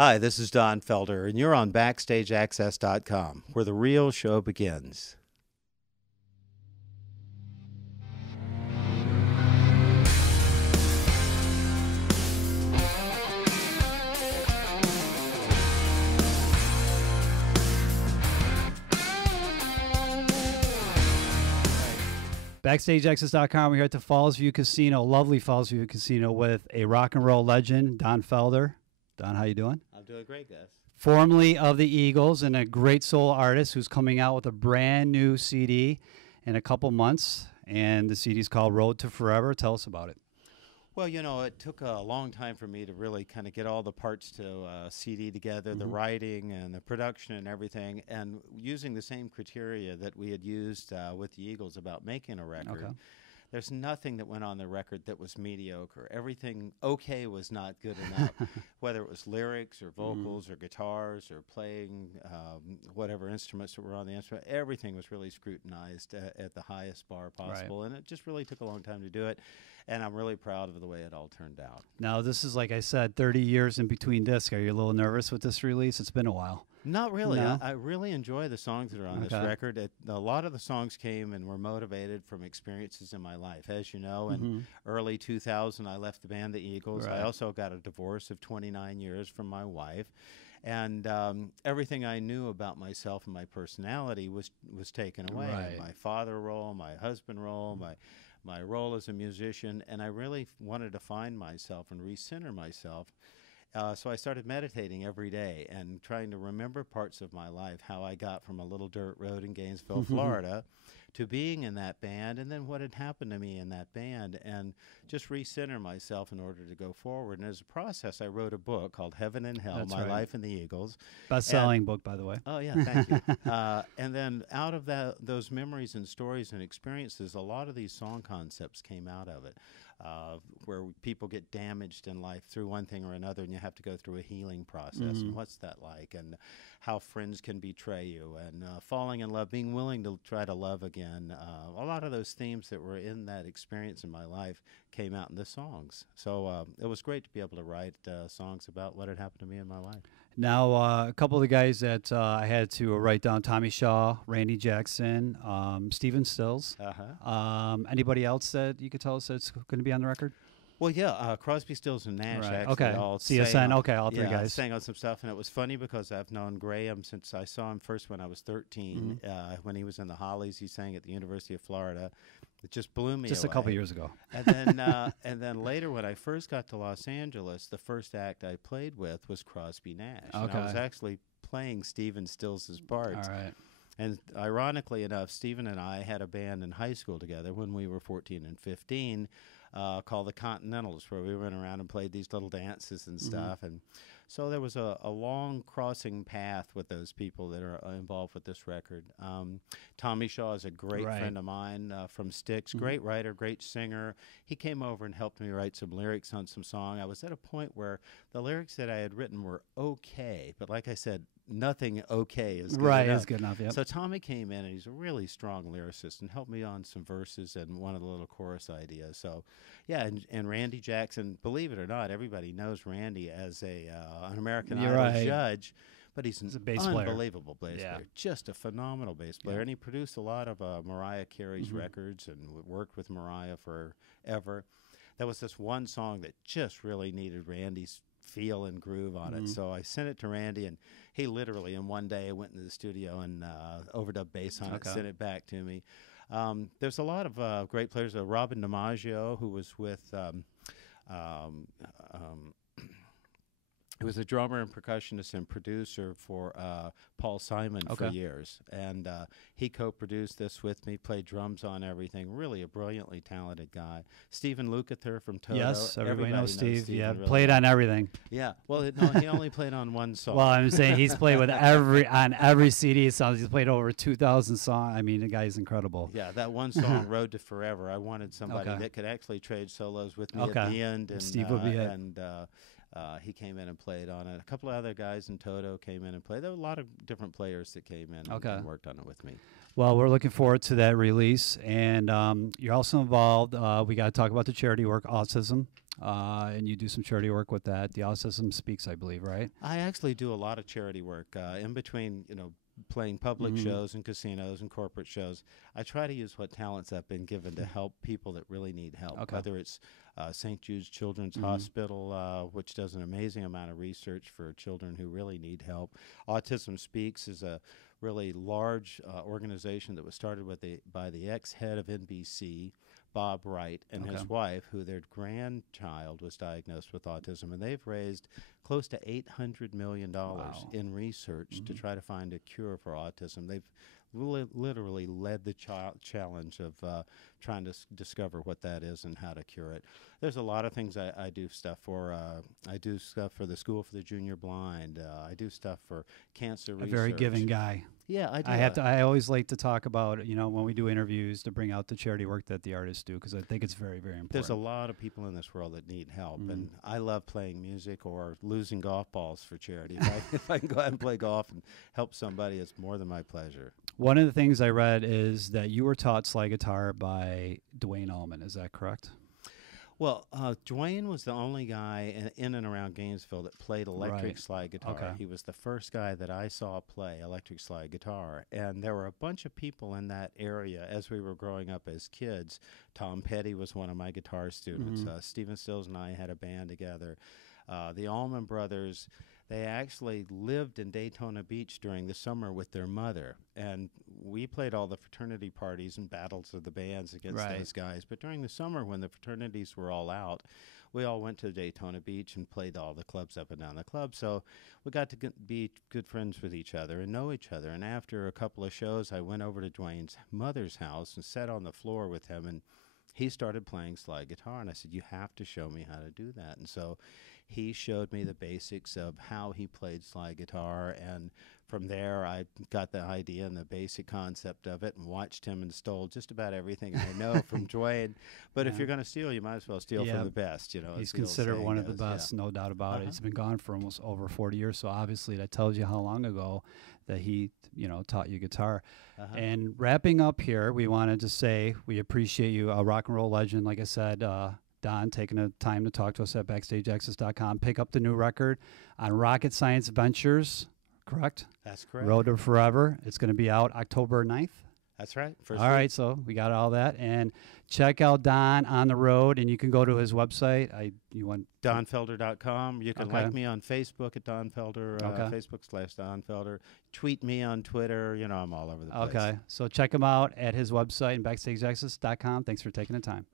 Hi, this is Don Felder, and you're on BackstageAxxess.com, where the real show begins. BackstageAxxess.com. We're here at the Fallsview Casino, lovely Fallsview Casino, with a rock and roll legend, Don Felder. Don, how you doing? I'm doing great, guys. Formerly of the Eagles and a great soul artist who's coming out with a brand new CD in a couple months, and the CD is called Road to Forever. Tell us about it. Well, you know, it took a long time for me to really kind of get all the parts to CD together, the writing and the production and everything, and using the same criteria that we had used with the Eagles about making a record. Okay. There's nothing that went on the record that was mediocre. Everything okay was not good enough, whether it was lyrics or vocals or guitars or playing whatever instruments that were on the instrument. Everything was really scrutinized at the highest bar possible, and it just really took a long time to do it. And I'm really proud of the way it all turned out. Now, this is, like I said, 30 years in between discs. Are you a little nervous with this release? It's been a while. Not really. No? I really enjoy the songs that are on this record. A lot of the songs came and were motivated from experiences in my life. As you know, in early 2000, I left the band The Eagles. Right. I also got a divorce of 29 years from my wife. And everything I knew about myself and my personality was taken away. Right. My father role, my husband role, my role as a musician. And I really wanted to find myself and recenter myself. So I started meditating every day and trying to remember parts of my life, how I got from a little dirt road in Gainesville, Florida, to being in that band, and then what had happened to me in that band, and just recenter myself in order to go forward. And as a process, I wrote a book called Heaven and Hell, That's My right. Life in the Eagles. Best-selling book, by the way. Oh, yeah, thank you. And then out of those memories and stories and experiences, a lot of these song concepts came out of it. Where people get damaged in life through one thing or another, and you have to go through a healing process. And what's that like? And how friends can betray you, and falling in love, being willing to try to love again. A lot of those themes that were in that experience in my life came out in the songs. So it was great to be able to write songs about what had happened to me in my life. Now, a couple of the guys that I had to write down: Tommy Shaw, Randy Jackson, Stephen Stills. Anybody else that you could tell us that's going to be on the record? Well, yeah, Crosby, Stills, and Nash. Right. Actually Okay. all CSN. sang on- Okay, all three guys. sang on some stuff, and it was funny because I've known Graham since I saw him first when I was 13. When he was in the Hollies, he sang at the University of Florida. It just blew me Just away. a couple years ago. And then later, when I first got to Los Angeles, the first act I played with was Crosby, Nash. And I was Okay. actually playing Stephen Stills' parts. All right. And ironically enough, Stephen and I had a band in high school together when we were 14 and 15 called the Continentals, where we went around and played these little dances and stuff. And so there was a long crossing path with those people that are involved with this record. Tommy Shaw is a great friend of mine from Styx, great writer, great singer. He came over and helped me write some lyrics on some song. I was at a point where the lyrics that I had written were okay, but like I said, nothing okay is good enough. Is good enough. Yep. So Tommy came in, and he's a really strong lyricist, and helped me on some verses and one of the little chorus ideas. So, yeah, and Randy Jackson, believe it or not, everybody knows Randy as an American Idol judge, but he's a bass player. unbelievable bass player, just a phenomenal bass player. And he produced a lot of Mariah Carey's records and worked with Mariah forever. There was this one song that just really needed Randy's feel and groove on it. So I sent it to Randy, and he literally in one day went into the studio and overdubbed bass on it, sent it back to me. There's a lot of great players. Robin DiMaggio, who was with he was a drummer and percussionist and producer for Paul Simon for years. And he co-produced this with me, played drums on everything. Really a brilliantly talented guy. Stephen Lukather from Toto. Yes, everybody knows Steve. Stephen Yeah, really played on everything. Yeah. Well, no, he only played on one song. Well, I'm saying he's played with on every CD songs. He's played over 2,000 songs. I mean, the guy's incredible. Yeah, that one song, Road to Forever, I wanted somebody that could actually trade solos with me at the end. And Steve would be it. And He came in and played on it. A couple of other guys in Toto came in and played. There were a lot of different players that came in and worked on it with me. Well, we're looking forward to that release. And you're also involved, we got to talk about the charity work, Autism. And you do some charity work with that. The Autism Speaks, I believe, right? I actually do a lot of charity work in between, playing public shows and casinos and corporate shows. I try to use what talents I've been given to help people that really need help, whether it's St. Jude's Children's Hospital, which does an amazing amount of research for children who really need help. Autism Speaks is a really large organization that was started by the ex-head of NBC, Bob Wright, and his wife, who their grandchild was diagnosed with autism, and they've raised close to $800 million in research to try to find a cure for autism. They've literally led the challenge of trying to discover what that is and how to cure it. There's a lot of things I do stuff for. I do stuff for the School for the Junior Blind. I do stuff for cancer research. A very giving guy. Yeah, I do. I always like to talk about, when we do interviews, to bring out the charity work that the artists do, because I think it's very, very important. There's a lot of people in this world that need help, and I love playing music or losing golf balls for charity. If I can go out and play golf and help somebody, it's more than my pleasure. One of the things I read is that you were taught slide guitar by Duane Allman. Is that correct? Well, Duane was the only guy in and around Gainesville that played electric slide guitar. Okay. He was the first guy that I saw play electric slide guitar. And there were a bunch of people in that area as we were growing up as kids. Tom Petty was one of my guitar students. Stephen Stills and I had a band together. The Allman Brothers, they actually lived in Daytona Beach during the summer with their mother. And we played all the fraternity parties and battles of the bands against those guys. But during the summer, when the fraternities were all out, we all went to Daytona Beach and played all the clubs up and down the club. So we got to be good friends with each other and know each other. And after a couple of shows, I went over to Duane's mother's house and sat on the floor with him. And he started playing slide guitar. And I said, you have to show me how to do that. And so he showed me the basics of how he played slide guitar, and from there I got the idea and the basic concept of it and watched him and stole just about everything I know from Duane. But if you're going to steal, you might as well steal from the best. He's considered one of the best, no doubt about it. He's been gone for almost over 40 years, so obviously that tells you how long ago that he taught you guitar. And wrapping up here, we wanted to say we appreciate you, a rock and roll legend, like I said, Don, taking the time to talk to us at BackstageAxxess.com. Pick up the new record on Rocket Science Ventures, correct? That's correct. Road to Forever. It's going to be out October 9th. That's right. All right, so we got all that. And check out Don on the road, and you can go to his website. DonFelder.com. You can like me on Facebook at Don Felder, Facebook/Don Felder. Tweet me on Twitter. I'm all over the place. Okay, so check him out at his website and BackstageAxxess.com. Thanks for taking the time.